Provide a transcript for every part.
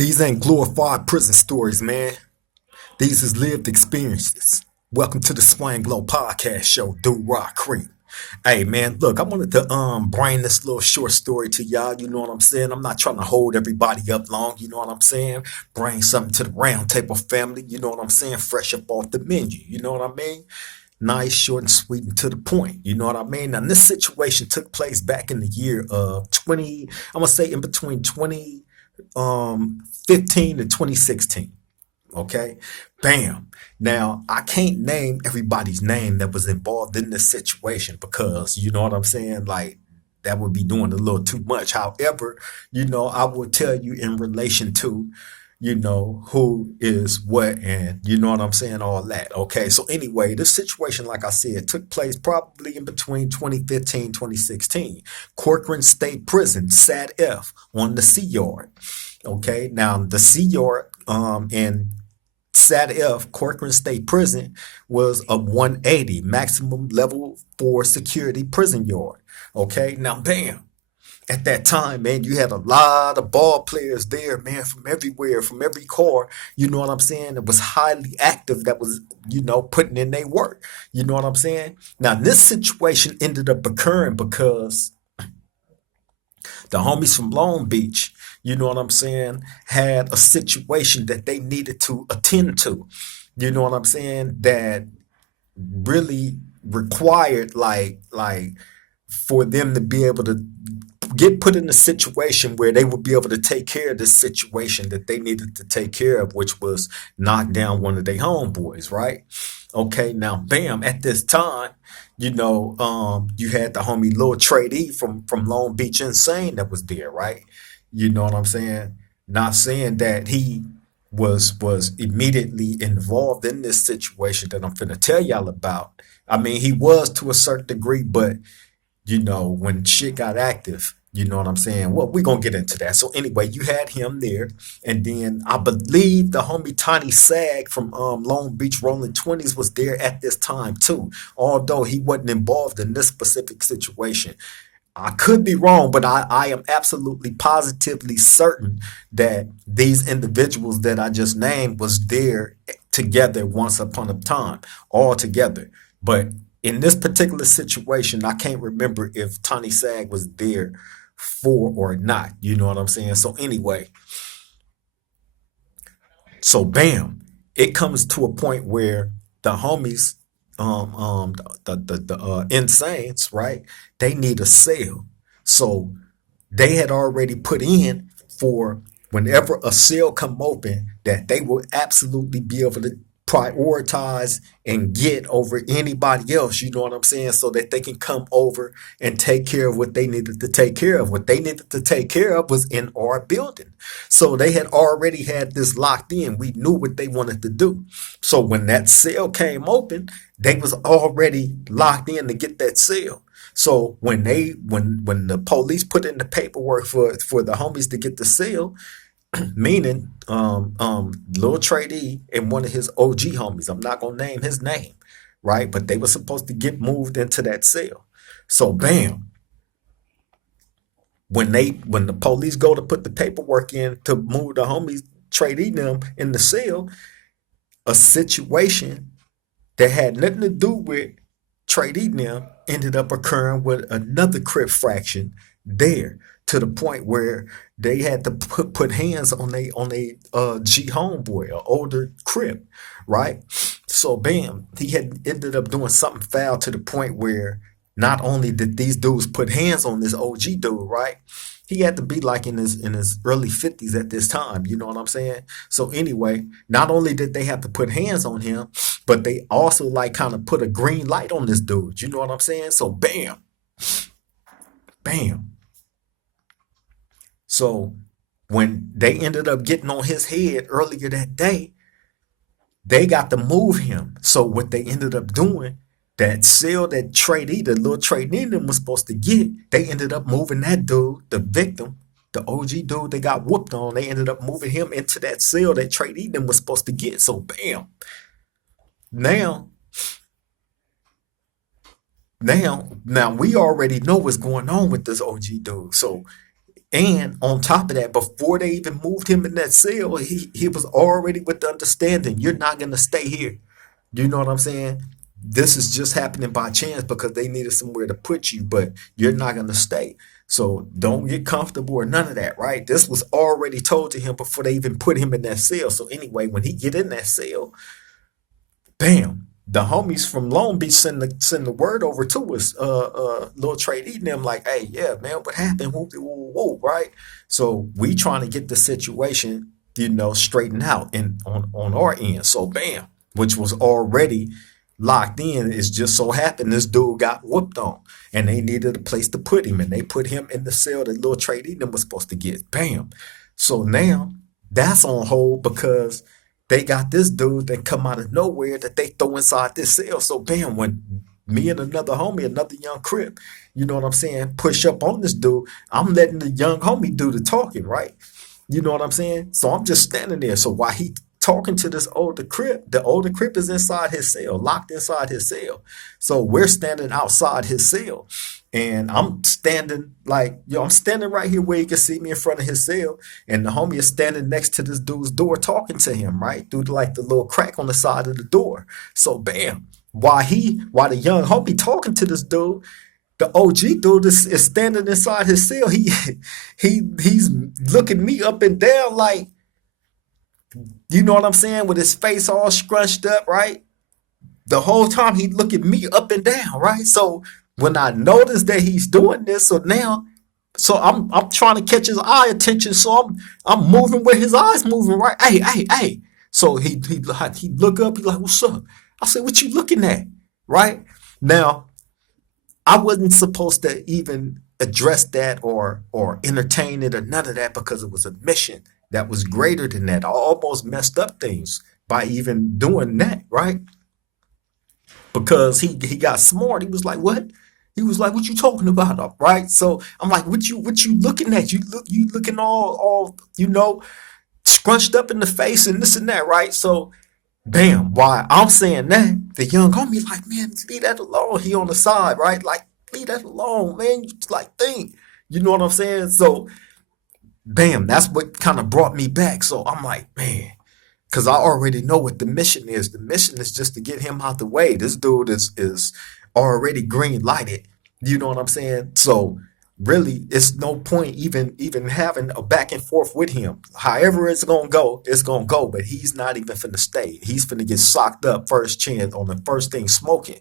These ain't glorified prison stories, man. These is lived experiences. Welcome to the Swang Glow Podcast Show, Do Rock Creep. Hey man, look, I wanted to bring this little short story to y'all. You know what I'm saying? I'm not trying to hold everybody up long. You know what I'm saying? Bring something to the round table family. You know what I'm saying? Fresh up off the menu. You know what I mean? Nice, short, and sweet, and to the point. You know what I mean? Now, this situation took place back in the year of 20. I'm gonna say in between 2015 to 2016. Okay, bam. Now I can't name everybody's name that was involved in this situation because you know what I'm saying. Like that would be doing a little too much. However, I will tell you in relation to who is what and you know what I'm saying, all that. Okay, so anyway, this situation, like I said, took place probably in between 2015 2016. Corcoran State Prison, Sad F, on the Sea Yard. Okay, now the Sea Yard in Sad F, Corcoran State Prison, was a 180 maximum level 4 security prison yard. Okay, now bam. At that time, man, you had a lot of ball players there, man, from everywhere, from every car. You know what I'm saying? It was highly active. That was, putting in their work. You know what I'm saying? Now, this situation ended up occurring because the homies from Long Beach, you know what I'm saying, had a situation that they needed to attend to. You know what I'm saying? That really required like for them to be able to get put in a situation where they would be able to take care of this situation that they needed to take care of, which was knock down one of their homeboys, right? Okay, now bam, at this time, you had the homie Lil Trade E from Long Beach Insane that was there, right? You know what I'm saying? Not saying that he was immediately involved in this situation that I'm finna tell y'all about. I mean, he was to a certain degree, but when shit got active, you know what I'm saying? Well, we're gonna get into that. So anyway, you had him there, and then I believe the homie Tiny Sag from Long Beach Rolling 20s was there at this time too, although he wasn't involved in this specific situation. I could be wrong, but I am absolutely positively certain that these individuals that I just named was there together once upon a time, all together. But in this particular situation, I can't remember if Tony Sag was there for or not. You know what I'm saying? So anyway, so bam, it comes to a point where the homies, the insanes, right? They need a cell. So they had already put in for whenever a cell come open that they will absolutely be able to prioritize and get over anybody else, you know what I'm saying, so that they can come over and take care of what they needed to take care of. What they needed to take care of was in our building. So they had already had this locked in. We knew what they wanted to do. So when that cell came open, they was already locked in to get that cell. So when the police put in the paperwork for the homies to get the cell, meaning Lil Trade E and one of his OG homies, I'm not gonna name his name, right? But they were supposed to get moved into that cell. So bam, when the police go to put the paperwork in to move the homies Trade E them in the cell, a situation that had nothing to do with Trade E them ended up occurring with another Crip fraction there, to the point where they had to put hands on they G homeboy, an older Crip, right? So bam, he had ended up doing something foul to the point where not only did these dudes put hands on this OG dude, right? He had to be like in his early 50s at this time, you know what I'm saying? So anyway, not only did they have to put hands on him, but they also like kind of put a green light on this dude, you know what I'm saying? So bam, bam. So when they ended up getting on his head earlier that day, they got to move him. So what they ended up doing, that cell that Trade E, the little Trade E them was supposed to get, they ended up moving that dude, the victim, the OG dude they got whooped on. They ended up moving him into that cell that Trade E them was supposed to get. So bam, now, now we already know what's going on with this OG dude. So And on top of that, before they even moved him in that cell, he was already with the understanding, you're not going to stay here. You know what I'm saying? This is just happening by chance because they needed somewhere to put you, but you're not going to stay. So don't get comfortable or none of that, right? This was already told to him before they even put him in that cell. So anyway, when he get in that cell, bam, the homies from Long Beach send the word over to us, Lil Trade eating them like, hey, yeah, man, what happened? Whoop, whoop, whoop, right? So we trying to get the situation, straightened out and on our end. So bam, which was already locked in. It's just so happened this dude got whooped on, and they needed a place to put him, and they put him in the cell that Lil Trade eating was supposed to get. Bam. So now that's on hold because they got this dude that come out of nowhere that they throw inside this cell. So bam, when me and another homie, another young Crip, you know what I'm saying, push up on this dude, I'm letting the young homie do the talking, right? You know what I'm saying? So I'm just standing there. So while he talking to this older Crip, the older Crip is inside his cell, locked inside his cell. So we're standing outside his cell. And I'm standing I'm standing right here where you can see me in front of his cell. And the homie is standing next to this dude's door talking to him, right? Through like the little crack on the side of the door. So bam, while the young homie talking to this dude, the OG dude is standing inside his cell. He's looking me up and down like, you know what I'm saying, with his face all scrunched up, right? The whole time he looking me up and down, right? So when I notice that he's doing this, so I'm trying to catch his eye attention. So I'm moving where his eyes moving, right? Hey, hey, hey. So he look up, he like, what's up? I said, what you looking at? Right? Now, I wasn't supposed to even address that or entertain it or none of that because it was a mission that was greater than that. I almost messed up things by even doing that, right? Because he got smart. He was like, what? He was like, what you talking about? Right? So I'm like, what you looking at? You looking all scrunched up in the face and this and that, right? So bam, why I'm saying that, the young homie like, man, leave that alone. He on the side, right? Like, leave that alone, man. You like think. You know what I'm saying? So bam, that's what kind of brought me back. So I'm like, man, because I already know what the mission is. The mission is just to get him out the way. This dude is already green lighted. You know what I'm saying? So really, it's no point even having a back and forth with him. However it's gonna go, it's gonna go. But he's not even finna stay. He's finna get socked up first chance on the first thing smoking.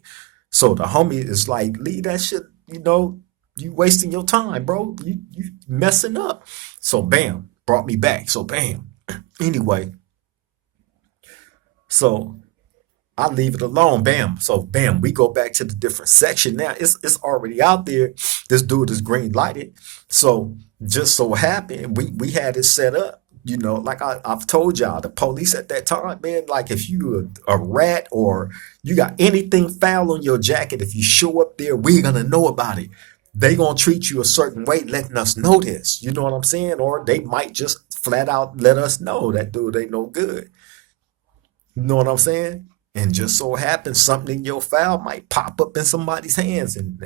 So the homie is like, leave that shit. You wasting your time, bro. You messing up. So bam, brought me back. So bam. Anyway, so I leave it alone. Bam. So bam, we go back to the different section. Now it's already out there. This dude is green lighted. So just so happened, we had it set up. Like I've told y'all, the police at that time, man, like if you a rat or you got anything foul on your jacket, if you show up there, we're gonna know about it. They gonna treat you a certain way, letting us know this. You know what I'm saying? Or they might just flat out let us know that dude ain't no good. You know what I'm saying? And just so happens something in your file might pop up in somebody's hands, and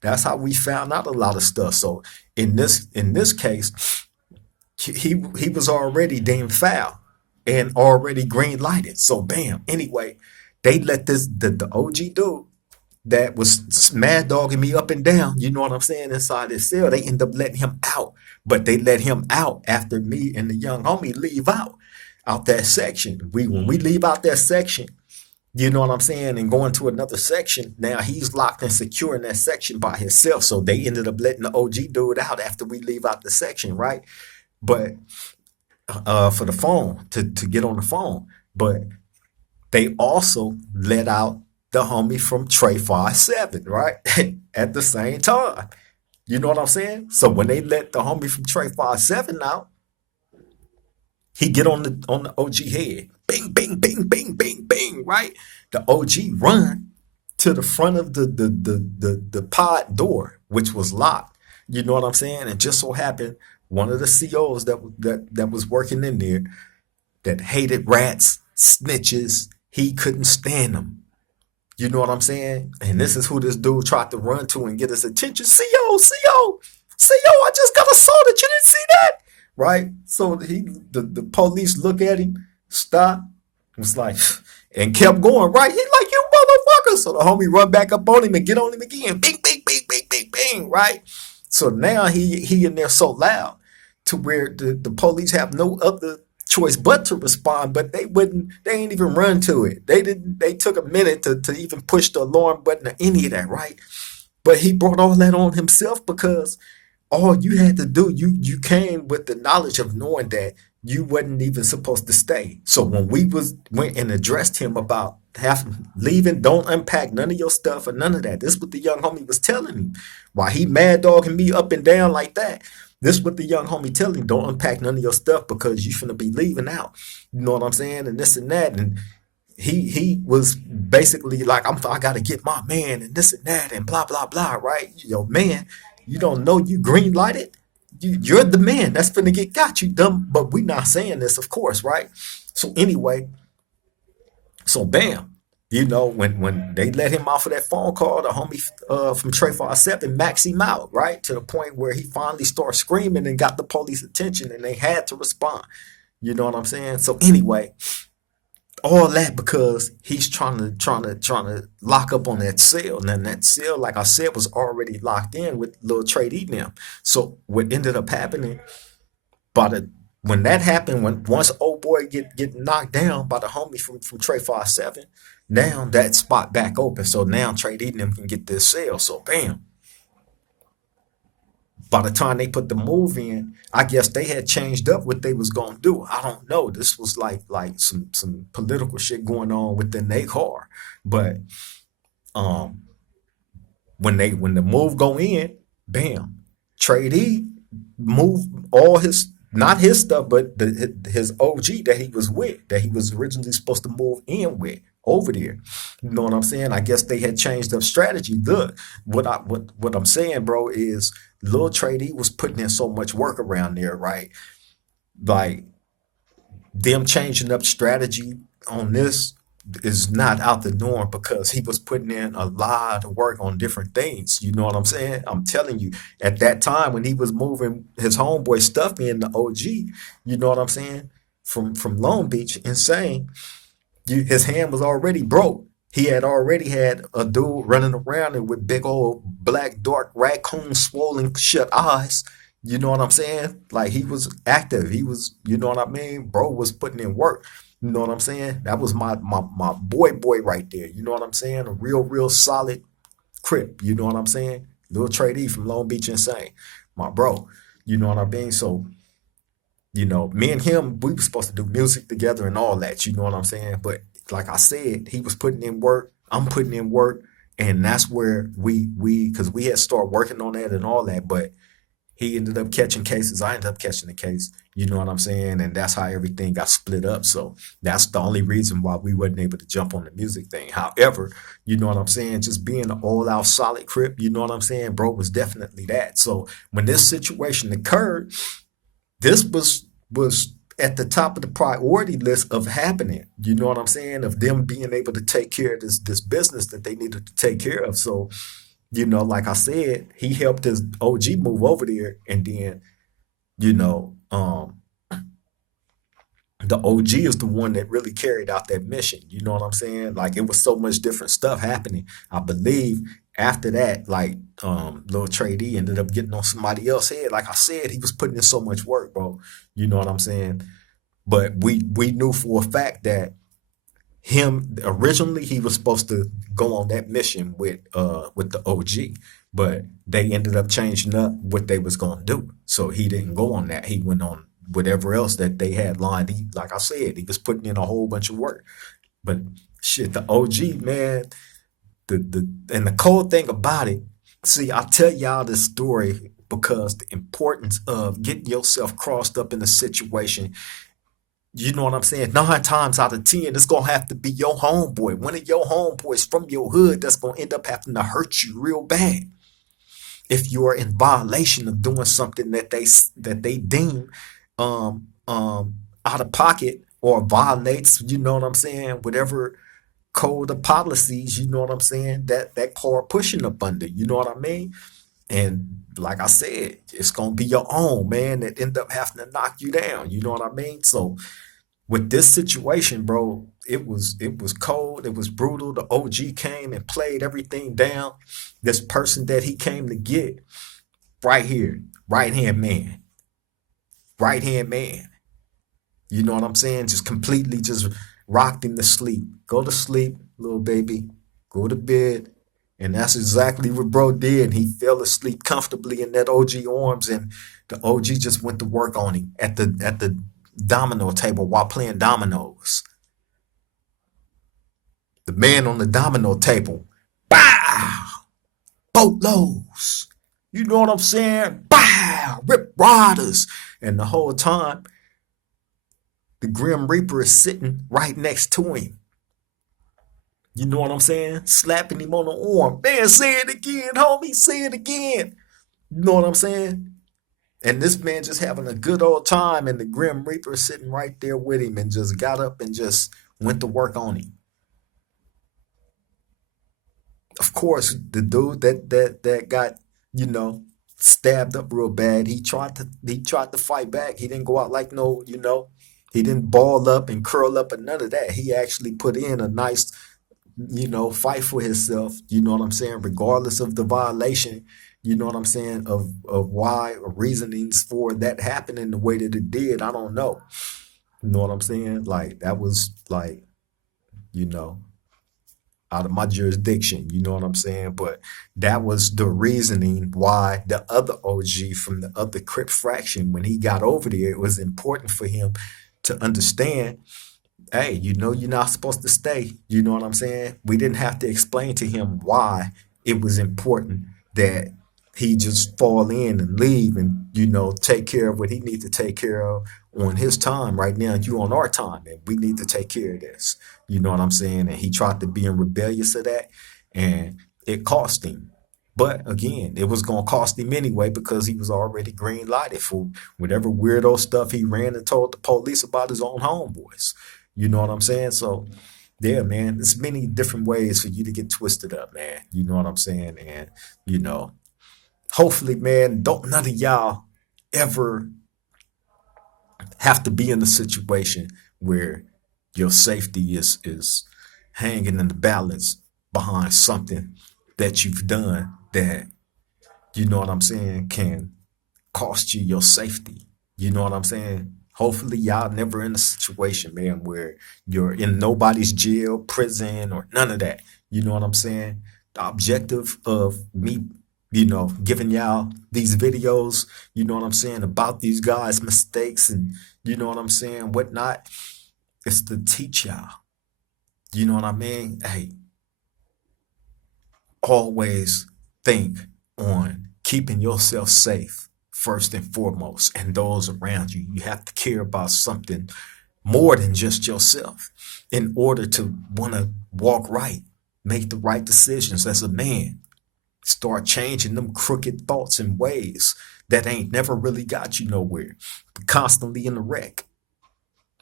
that's how we found out a lot of stuff. So in this case, he was already deemed foul and already green lighted. So bam. Anyway, they let the OG dude that was mad dogging me up and down, you know what I'm saying, inside his cell. They end up letting him out, but they let him out after me and the young homie leave out that section. When we leave out that section, you know what I'm saying, and going to another section, now he's locked and secure in that section by himself. So they ended up letting the OG dude out after we leave out the section, right? But for the phone to get on the phone, but they also let out the homie from Trey 57, right? At the same time. You know what I'm saying? So when they let the homie from Trey 57 out, he get on the OG head. Bing, bing, bing, bing, bing, bing, right? The OG run to the front of the pod door, which was locked. You know what I'm saying? And just so happened, one of the COs that was working in there that hated rats, snitches, he couldn't stand them. You know what I'm saying? And this is who this dude tried to run to and get his attention. CO. Say, yo, I just got assaulted. You didn't see that? Right? So the police look at him, stop, was like, and kept going, right? He like, you motherfucker. So the homie run back up on him and get on him again. Bing, bing, bing, bing, bing, bing, right? So now he in there so loud to where the police have no other choice but to respond, but they ain't even run to it. They took a minute to even push the alarm button or any of that, right? But he brought all that on himself because all you had to do, you came with the knowledge of knowing that you wasn't even supposed to stay. So when we went and addressed him about leaving, don't unpack none of your stuff or none of that. This is what the young homie was telling him. While he mad dogging me up and down like that, this is what the young homie telling him, don't unpack none of your stuff because you finna be leaving out. You know what I'm saying? And this and that. And he was basically like, I gotta get my man and this and that and blah blah blah, right? Yo, man, you don't know you green lighted? You're the man that's finna get got, you dumb. But we not saying this, of course, right? So anyway, so bam, when they let him off of that phone call, the homie from Trey 57 maxed him out, right? To the point where he finally started screaming and got the police attention and they had to respond. You know what I'm saying? So anyway, all that because he's trying to lock up on that cell. And then that cell, like I said, was already locked in with little Trade eating them. So what ended up happening by the when that happened, when once old boy get knocked down by the homie from Trey 57, now that spot back open. So now Trade eating them can get this cell. So bam, by the time they put the move in, I guess they had changed up what they was gonna do. I don't know. This was like some political shit going on within their car. But um when the move go in, bam, Trade E move all his not his stuff, but his OG that he was with, that he was originally supposed to move in with over there. You know what I'm saying? I guess they had changed up strategy. Look, what I'm saying, bro, is Lil Trady was putting in so much work around there, right? Like them changing up strategy on this is not out the norm because he was putting in a lot of work on different things. You know what I'm saying? I'm telling you, at that time when he was moving his homeboy stuff in the OG, you know what I'm saying? From Long Beach, insane. His hand was already broke. He had already had a dude running around and with big old black dark raccoon swollen shut eyes. You know what I'm saying? Like he was active. He was, you know what I mean? Bro was putting in work. You know what I'm saying? That was my boy right there. You know what I'm saying? A real solid Crip. You know what I'm saying? Little Trade from Long Beach Insane. My bro. You know what I mean? So me and him, we were supposed to do music together and all that. You know what I'm saying? But like I said, he was putting in work. I'm putting in work, and that's where because we had started working on that and all that. But he ended up catching cases. I ended up catching the case. You know what I'm saying? And that's how everything got split up. So that's the only reason why we wasn't able to jump on the music thing. However, you know what I'm saying? Just being an all out solid Crip, you know what I'm saying? Bro was definitely that. So when this situation occurred, this was at the top of the priority list of happening. You know what I'm saying? Of them being able to take care of this business that they needed to take care of. So, like I said, he helped his OG move over there, and then, you know, um, the OG is the one that really carried out that mission. You know what I'm saying? Like it was so much different stuff happening. I believe after that, like little Trady ended up getting on somebody else's head. Like I said, he was putting in so much work, bro. You know what I'm saying? But we knew for a fact that him originally he was supposed to go on that mission with the OG, but they ended up changing up what they was gonna do. So he didn't go on that. He went on whatever else that they had lined. Like I said, he was putting in a whole bunch of work. But shit, the OG, man, and the cool thing about it, see, I tell y'all this story because the importance of getting yourself crossed up in a situation. You know what I'm saying? 9 times out of 10, it's gonna have to be your homeboy, one of your homeboys from your hood that's gonna end up having to hurt you real bad if you are in violation of doing something that they deem out of pocket or violates. You know what I'm saying? Whatever code of policies. You know what I'm saying? That car pushing up under. You know what I mean? And like I said, it's gonna be your own man that end up having to knock you down. You know what I mean? So with this situation, bro, it was cold, it was brutal. The OG came and played everything down. This person that he came to get, right here, right hand man, right hand man. You know what I'm saying? Just completely just rocked him to sleep. Go to sleep, little baby. Go to bed. And that's exactly what bro did. He fell asleep comfortably in that OG arms, and the OG just went to work on him at the domino table while playing dominoes. The man on the domino table, bow, boatloads. You know what I'm saying? Bow, rip riders. And the whole time, the Grim Reaper is sitting right next to him. You know what I'm saying? Slapping him on the arm. Man, say it again, homie. Say it again. You know what I'm saying? And this man just having a good old time, and the Grim Reaper sitting right there with him and just got up and just went to work on him. Of course, the dude that got, you know, stabbed up real bad, he tried to fight back. He didn't go out like no, he didn't ball up and curl up and none of that. He actually put in a nice, fight for himself, you know what I'm saying, regardless of the violation, you know what I'm saying, of why or reasonings for that happening the way that it did. I don't know. You know what I'm saying? Like that was like, you know, out of my jurisdiction, you know what I'm saying? But that was the reasoning why the other OG from the other Crip fraction, when he got over there, it was important for him to understand, hey, you're not supposed to stay. You know what I'm saying? We didn't have to explain to him why it was important that he just fall in and leave and, take care of what he needs to take care of on his time. Right now, you on our time, and we need to take care of this. You know what I'm saying? And he tried to be in rebellious of that, and it cost him. But again, it was gonna cost him anyway because he was already green lighted for whatever weirdo stuff he ran and told the police about his own homeboys. You know what I'm saying? So yeah, man, there's many different ways for you to get twisted up, man. You know what I'm saying? And you know, hopefully, man, don't none of y'all ever have to be in a situation where your safety is hanging in the balance behind something that you've done that, you know what I'm saying, can cost you your safety. You know what I'm saying? Hopefully, y'all never in a situation, man, where you're in nobody's jail, prison, or none of that. You know what I'm saying? The objective of me, giving y'all these videos, you know what I'm saying, about these guys' mistakes and, you know what I'm saying, whatnot, is to teach y'all. You know what I mean? Hey, always think on keeping yourself safe first and foremost, and those around you. You have to care about something more than just yourself in order to want to walk right, make the right decisions as a man. Start changing them crooked thoughts and ways that ain't never really got you nowhere. Constantly in the wreck.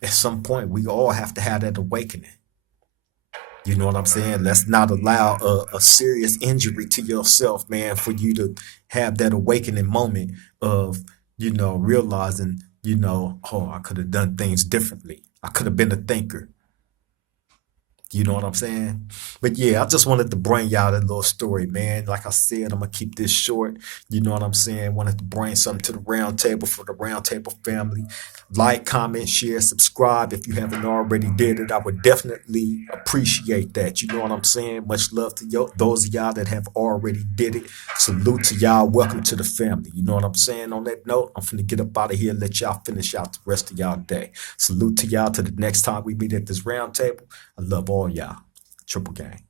At some point, we all have to have that awakening. You know what I'm saying? Let's not allow a serious injury to yourself, man, for you to have that awakening moment of, realizing, oh, I could have done things differently. I could have been a thinker. You know what I'm saying? But yeah, I just wanted to bring y'all that little story, man. Like I said, I'm gonna keep this short. You know what I'm saying? Wanted to bring something to the round table for the round table family. Like, comment, share, subscribe if you haven't already did it. I would definitely appreciate that. You know what I'm saying? Much love to those of y'all that have already did it. Salute to y'all. Welcome to the family. You know what I'm saying? On that note, I'm finna get up out of here and let y'all finish out the rest of y'all day. Salute to y'all to the next time we meet at this round table. I love all y'all. Triple gang.